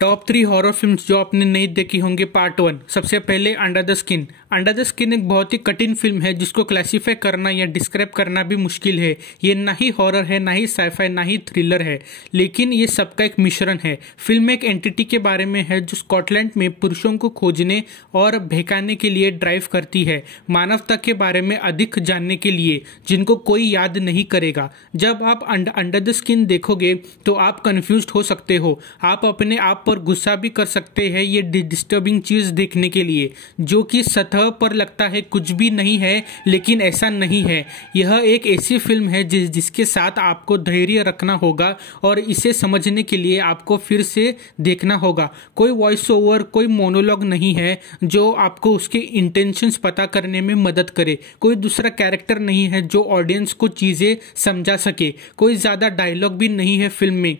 Top 3 horror films जो आपने नहीं देखी होंगी पार्ट 1। सबसे पहले under the skin. Under the skin एक बहुत ही कठिन फिल्म है जिसको क्लासीफाई करना या डिस्क्राइब करना भी मुश्किल है। ये ना ही हॉरर है, ना ही साइफाई, ना ही थ्रिलर है, लेकिन ये सबका एक मिश्रण है। फिल्म एक एंटिटी के बारे में है जो स्कॉटलैंड में पुरुषों को खोजने और बहकाने के लिए ड्राइव करती है, मानवता के बारे में अधिक जानने के लिए, जिनको कोई याद नहीं करेगा। जब आप अंडर द स्किन देखोगे तो आप कंफ्यूज्ड हो सकते हो, आप अपने आप पर गुस्सा भी कर सकते हैं ये डिस्टर्बिंग चीज देखने के लिए, जो कि सतह पर लगता है कुछ भी नहीं है, लेकिन ऐसा नहीं है। यह एक ऐसी फिल्म है जिसके साथ आपको धैर्य रखना होगा और इसे समझने के लिए आपको फिर से देखना होगा। कोई वॉइस ओवर, कोई मोनोलॉग नहीं है जो आपको उसके इंटेंशंस पता करने में मदद करे। कोई दूसरा कैरेक्टर नहीं है जो ऑडियंस को चीजें समझा सके। कोई ज्यादा डायलॉग भी नहीं है फिल्म में।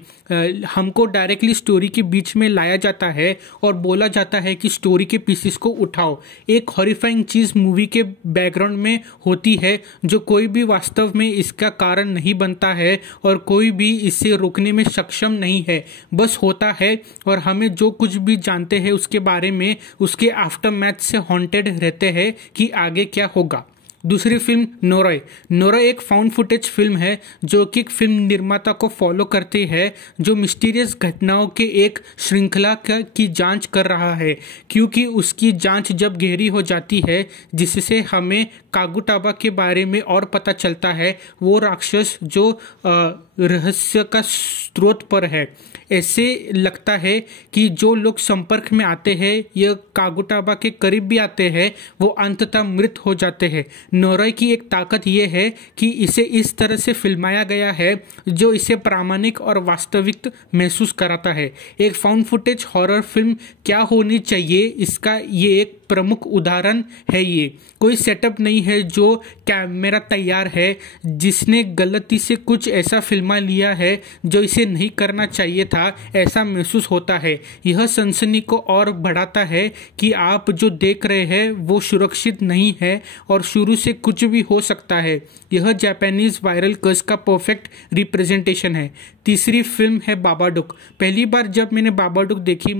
हमको डायरेक्टली स्टोरी के बीच में लाया जाता है और बोला जाता है कि स्टोरी के पीसेस को उठाओ। एक हॉरिफाइंग चीज मूवी के बैकग्राउंड में होती है जो कोई भी वास्तव में इसका कारण नहीं बनता है और कोई भी इसे रोकने में सक्षम नहीं है, बस होता है। और हमें जो कुछ भी जानते हैं उसके बारे में उसके आफ्टरमैथ से हॉन्टेड रहते हैं कि आगे क्या होगा। दूसरी फिल्म नोराय। नोराय एक फाउंड फुटेज फिल्म है जो कि एक फिल्म निर्माता को फॉलो करती है जो मिस्टीरियस घटनाओं के एक श्रृंखला की जांच कर रहा है, क्योंकि उसकी जांच जब गहरी हो जाती है जिससे हमें कागुटाबा के बारे में और पता चलता है, वो राक्षस जो रहस्य का स्रोत पर है। ऐसे लगता है कि जो लोग संपर्क में आते हैं या कागुटाबा के करीब भी आते हैं वो अंततः मृत हो जाते हैं। नोराय की एक ताकत यह है कि इसे इस तरह से फिल्माया गया है जो इसे प्रामाणिक और वास्तविक महसूस कराता है। एक फाउंड फुटेज हॉरर फिल्म क्या होनी चाहिए इसका ये एक प्रमुख उदाहरण है। ये कोई सेटअप नहीं है जो कैमरा तैयार है जिसने गलती से कुछ ऐसा फिल्मा लिया है जो इसे नहीं करना चाहिए था, ऐसा महसूस होता है। यह सनसनी को और बढ़ाता है कि आप जो देख रहे हैं वो सुरक्षित नहीं है और शुरू से कुछ भी हो सकता है। यह जापानीज वायरल कर्स का परफेक्ट रिप्रेजेंटेशन है। तीसरी फिल्म है बाबाडुक। पहली बार जब मैंने बाबाडुक देखी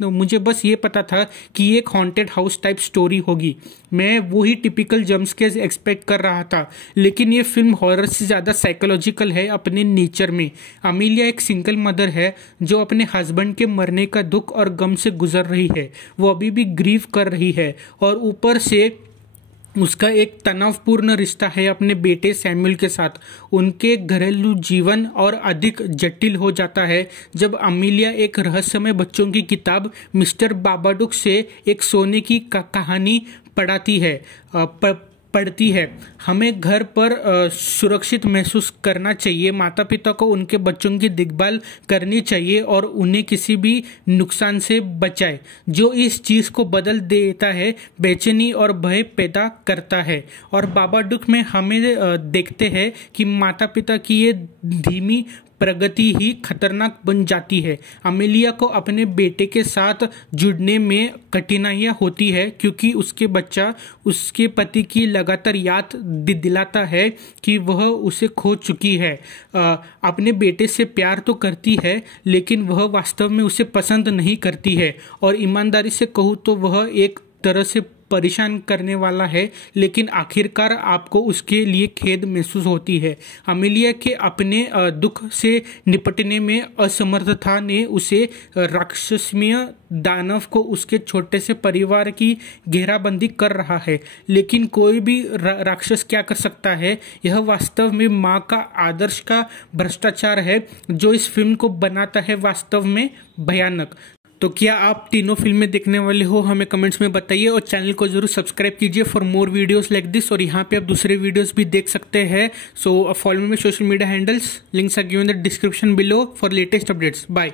मुझे बस ये पता था कि ये एक हॉन्टेड हाउस टाइप स्टोरी होगी। मैं वही टिपिकल जंपस्केयर्स एक्सपेक्ट कर रहा था, लेकिन ये फिल्म हॉरर से ज़्यादा साइकोलॉजिकल है अपने नेचर में। अमीलिया एक सिंगल मदर है जो अपने हस्बैंड के मरने का दुख और गम से गुजर रही है। वो अभी भी ग्रीव कर रही है और ऊपर से उसका एक तनावपूर्ण रिश्ता है अपने बेटे सैमुअल के साथ। उनके घरेलू जीवन और अधिक जटिल हो जाता है जब अमीलिया एक रहस्यमय बच्चों की किताब मिस्टर बाबाडुक से एक सोने की कहानी पढ़ती है। हमें घर पर सुरक्षित महसूस करना चाहिए, माता पिता को उनके बच्चों की देखभाल करनी चाहिए और उन्हें किसी भी नुकसान से बचाए। जो इस चीज़ को बदल देता है, बेचैनी और भय पैदा करता है। और बाबाडुक में हमें देखते हैं कि माता पिता की ये धीमी प्रगति ही खतरनाक बन जाती है। अमेलिया को अपने बेटे के साथ जुड़ने में कठिनाइयाँ होती है क्योंकि उसके बच्चा उसके पति की लगातार याद दिलाता है कि वह उसे खो चुकी है। अपने बेटे से प्यार तो करती है लेकिन वह वास्तव में उसे पसंद नहीं करती है, और ईमानदारी से कहूँ तो वह एक तरह से परेशान करने वाला है, लेकिन आखिरकार आपको उसके लिए खेद महसूस होती है। अमेलिया के अपने दुख से निपटने में असमर्थता ने उसे राक्षसमय दानव को उसके छोटे से परिवार की घेराबंदी कर रहा है। लेकिन कोई भी राक्षस क्या कर सकता है? यह वास्तव में माँ का आदर्श का भ्रष्टाचार है जो इस फिल्म को बनाता है वास्तव में भयानक। तो क्या आप तीनों फिल्में देखने वाले हो? हमें कमेंट्स में बताइए और चैनल को जरूर सब्सक्राइब कीजिए for more videos like this. और यहाँ पे आप दूसरे वीडियोस भी देख सकते हैं। So follow me social media handles, links are given in the description below for latest updates. Bye.